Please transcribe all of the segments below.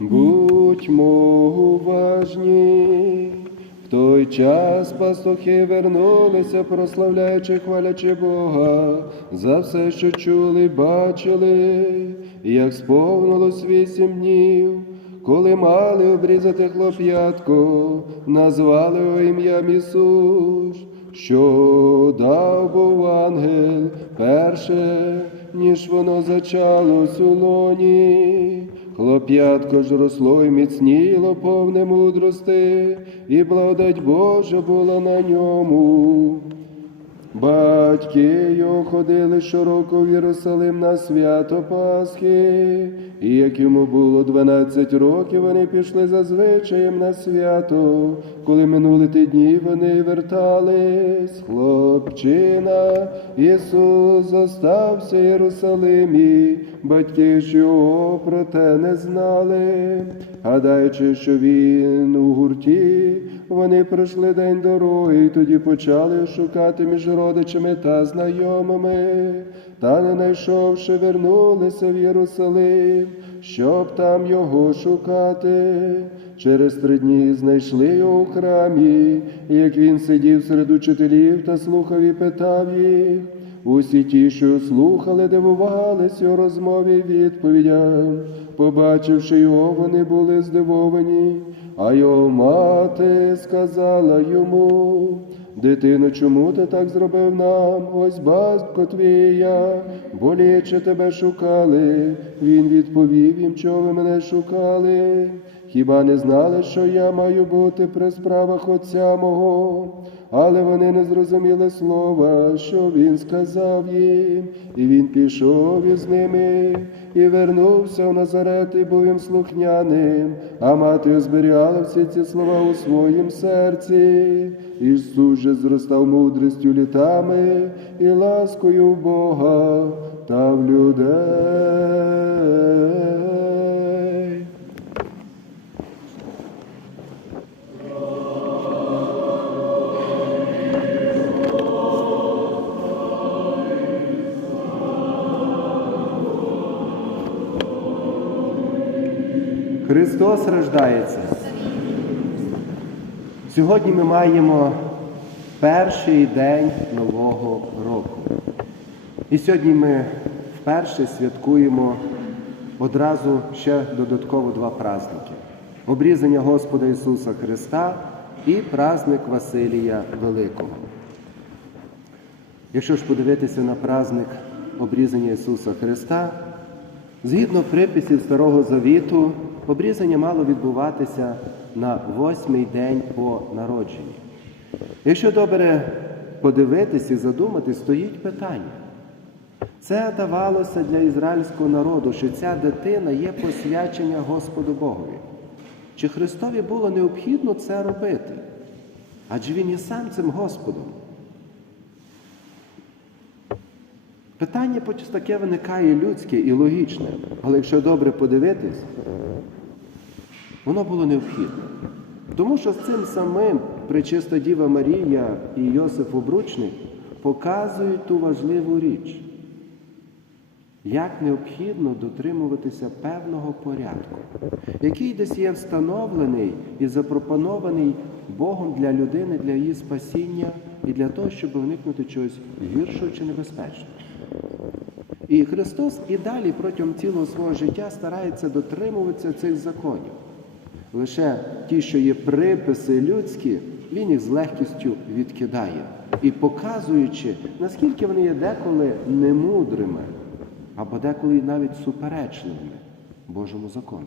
Будьмо уважні. В той час пастухи вернулися, прославляючи, хвалячи Бога за все, що чули, бачили, як сповнилось вісім днів, коли мали обрізати хлоп'ятко, назвали його ім'ям Ісус, що дав був ангел перше, ніж воно зачалось у лоні. Хлоп'ятко ж росло й міцніло, повне мудрости, і благодать Божа була на ньому. Батьки його ходили щороку в Єрусалим на свято Пасхи, і як йому було 12 років, вони пішли за на свято. Коли минули ті дні, вони вертались. Хлопчина Ісус зостався в Єрусалимі, батьки ж його про те не знали, гадаючи, що він у гурті. Вони пройшли день дороги, і тоді почали шукати між родичами та знайомими, та не знайшовши, вернулися в Єрусалим, щоб там його шукати. Через три дні знайшли його у храмі, як він сидів серед учителів та слухав і питав їх. Усі ті, що слухали, дивувались у розмові відповідям. Побачивши його, вони були здивовані. А його мати сказала йому, дитино, чому ти так зробив нам? Ось батько твія, боліче тебе шукали. Він відповів їм, чого ви мене шукали. Хіба не знали, що я маю бути при справах Отця мого? Але вони не зрозуміли слова, що він сказав їм, і він пішов із ними і вернувся в Назарет, і був їм слухняним, а мати зберігала всі ці слова у своїм серці. Ісус же зростав мудрістю літами і ласкою в Бога та в людей. Христос рождається. Сьогодні ми маємо перший день Нового року. І сьогодні ми вперше святкуємо одразу ще додатково два праздники: обрізання Господа Ісуса Христа і праздник Василія Великого. Якщо ж подивитися на праздник обрізання Ісуса Христа, згідно приписів Старого Завіту, обрізання мало відбуватися на восьмий день по народженні. Якщо добре подивитись і задуматись, стоїть питання. Це давалося для ізраїльського народу, що ця дитина є посвячення Господу Богові. Чи Христові було необхідно це робити? Адже Він є сам цим Господом. Питання таке виникає людське і логічне, але якщо добре подивитись, воно було необхідне. Тому що з цим самим Пречиста Діва Марія і Йосиф Обручник показують ту важливу річ, як необхідно дотримуватися певного порядку, який десь є встановлений і запропонований Богом для людини, для її спасіння і для того, щоб уникнути чогось гіршого чи небезпечного. І Христос і далі протягом цілого свого життя старається дотримуватися цих законів. Лише ті, що є приписи людські, він їх з легкістю відкидає і показуючи, наскільки вони є деколи немудрими, або деколи навіть суперечливими Божому закону.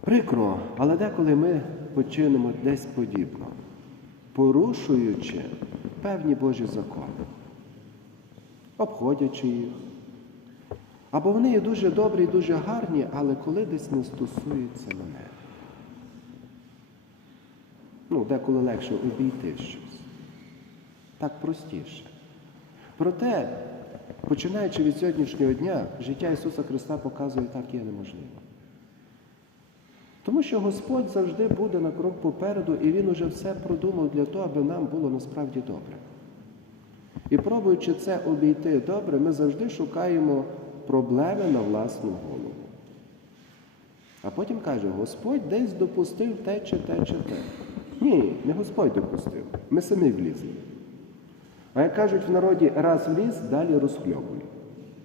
Прикро, але деколи ми починимо десь подібно, порушуючи певні Божі закони, обходячи їх. Або вони є дуже добрі і дуже гарні, але коли десь не стосується мене. Ну, деколи легше обійти щось. Так простіше. Проте, починаючи від сьогоднішнього дня, життя Ісуса Христа показує так є неможливо. Тому що Господь завжди буде на крок попереду, і Він уже все продумав для того, аби нам було насправді добре. І пробуючи це обійти добре, ми завжди шукаємо проблеми на власну голову. А потім каже, Господь десь допустив те чи те чи те. Ні, не Господь допустив. Ми самі влізли. А як кажуть в народі, раз вліз, далі розхльобуй.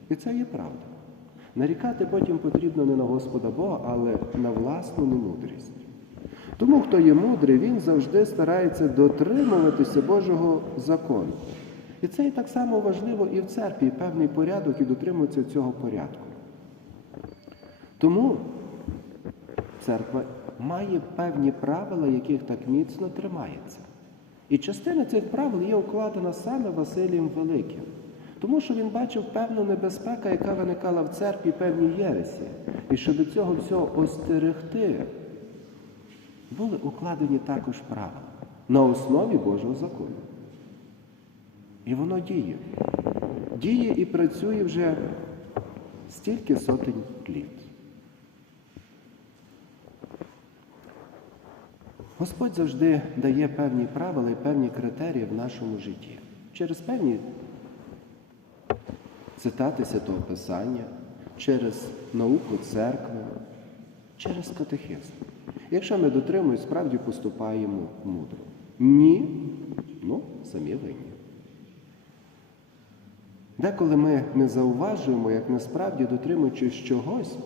І це є правда. Нарікати потім потрібно не на Господа Бога, але на власну немудрість. Тому, хто є мудрий, він завжди старається дотримуватися Божого закону. І це і так само важливо і в церкві, і певний порядок і дотримуватися цього порядку. Тому церква має певні правила, яких так міцно тримається. І частина цих правил є укладена саме Василієм Великим, тому що він бачив певну небезпеку, яка виникала в церкві, певні єресі. І щоб від цього всього остерегти, були укладені також правила на основі Божого закону. І воно діє. Діє і працює вже стільки сотень літ. Господь завжди дає певні правила і певні критерії в нашому житті. Через певні цитати Святого Писання, через науку церкви, через катехизм. Якщо ми дотримуємо, справді поступаємо мудро. Ні, ну, самі винні. Деколи ми не зауважуємо, як насправді дотримуючись чогось,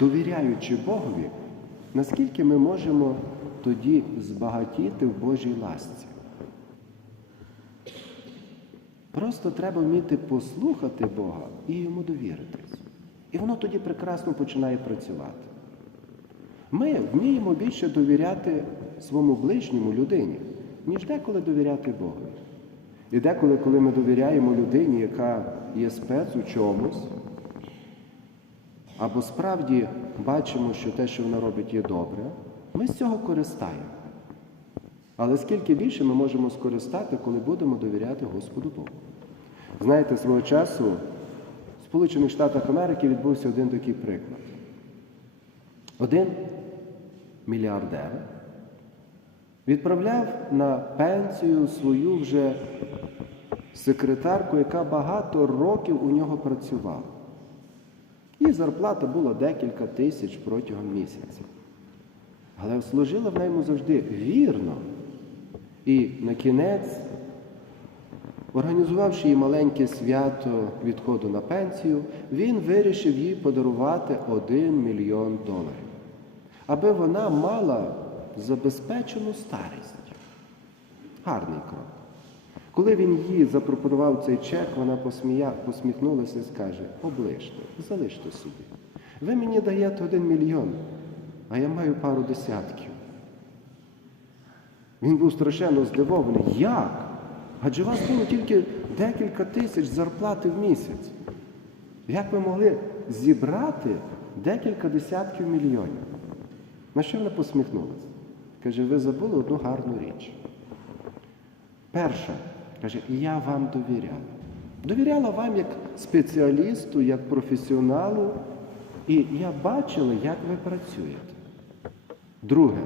довіряючи Богові, наскільки ми можемо тоді збагатіти в Божій ласці. Просто треба вміти послухати Бога і йому довіритись. І воно тоді прекрасно починає працювати. Ми вміємо більше довіряти своєму ближньому людині, ніж деколи довіряти Богові. І деколи, коли ми довіряємо людині, яка є спец у чомусь, або справді бачимо, що те, що вона робить, є добре, ми з цього користаємо. Але скільки більше ми можемо скористати, коли будемо довіряти Господу Богу. Знаєте, свого часу в Сполучених Штатах Америки відбувся один такий приклад. Один мільярдер відправляв на пенсію свою вже секретарку, яка багато років у нього працювала. І зарплата була декілька тисяч протягом місяця. Але служила вона йому завжди вірно. І на кінець, організувавши їй маленьке свято відходу на пенсію, він вирішив їй подарувати один мільйон доларів, аби вона мала забезпечену старість. Гарний крок. Коли він їй запропонував цей чек, вона посмія... посміхнулася і скаже, оближте, залиште собі. Ви мені даєте один мільйон, а я маю пару десятків. Він був страшенно здивований. Як? Адже у вас було тільки декілька тисяч зарплати в місяць. Як ви могли зібрати декілька десятків мільйонів? На що вона посміхнулася? Каже, ви забули одну гарну річ. Перша, каже, я вам довіряла. Довіряла вам як спеціалісту, як професіоналу, і я бачила, як ви працюєте. Друге,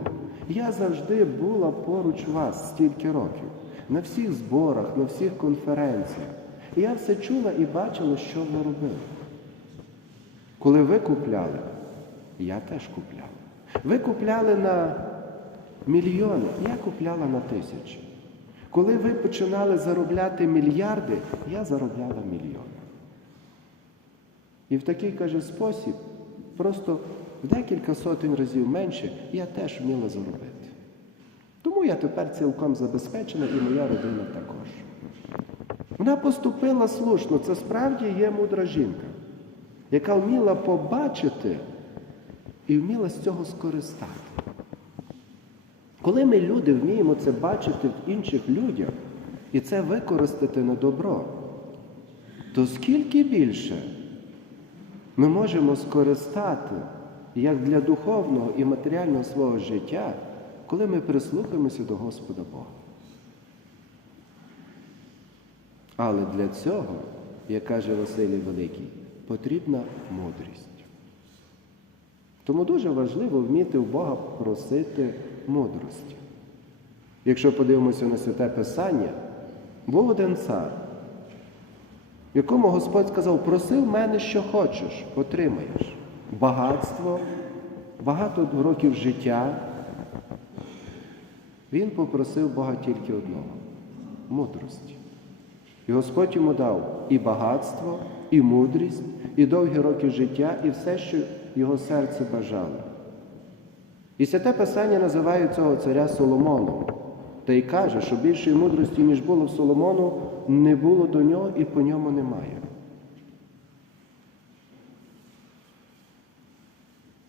я завжди була поруч вас стільки років, на всіх зборах, на всіх конференціях. І я все чула і бачила, що ви робили. Коли ви купляли, я теж купляла. Ви купляли на мільйони, я купляла на тисячі. Коли ви починали заробляти мільярди, я заробляла мільйони. І в такий, каже, спосіб, просто в декілька сотень разів менше, я теж вміла заробити. Тому я тепер цілком забезпечена і моя родина також. Вона поступила слушно, це справді є мудра жінка, яка вміла побачити і вміла з цього скористати. Коли ми люди вміємо це бачити в інших людях і це використати на добро, то скільки більше ми можемо скористати як для духовного і матеріального свого життя, коли ми прислухаємося до Господа Бога. Але для цього, як каже Василій Великий, потрібна мудрість. Тому дуже важливо вміти у Бога просити мудрості. Якщо подивимося на святе Писання, був один цар, якому Господь сказав: проси в мене, що хочеш, отримаєш. Багатство, багато років життя. Він попросив Бога тільки одного мудрості. І Господь йому дав і багатство, і мудрість, і довгі роки життя, і все, що його серце бажало. І святе Писання називає цього царя Соломоном. Та й каже, що більшої мудрості, ніж було в Соломону, не було до нього і по ньому немає.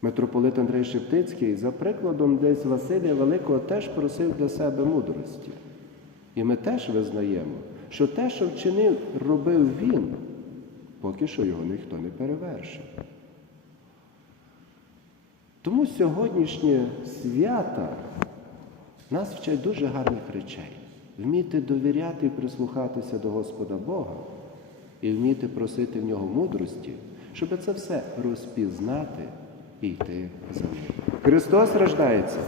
Митрополит Андрей Шептицький, за прикладом десь Василія Великого, теж просив для себе мудрості. І ми теж визнаємо, що те, що вчинив, робив він, поки що його ніхто не перевершив. Тому сьогоднішнє свято нас вчать дуже гарних речей. Вміти довіряти і прислухатися до Господа Бога і вміти просити в нього мудрості, щоб це все розпізнати і йти за ним. Христос рождається.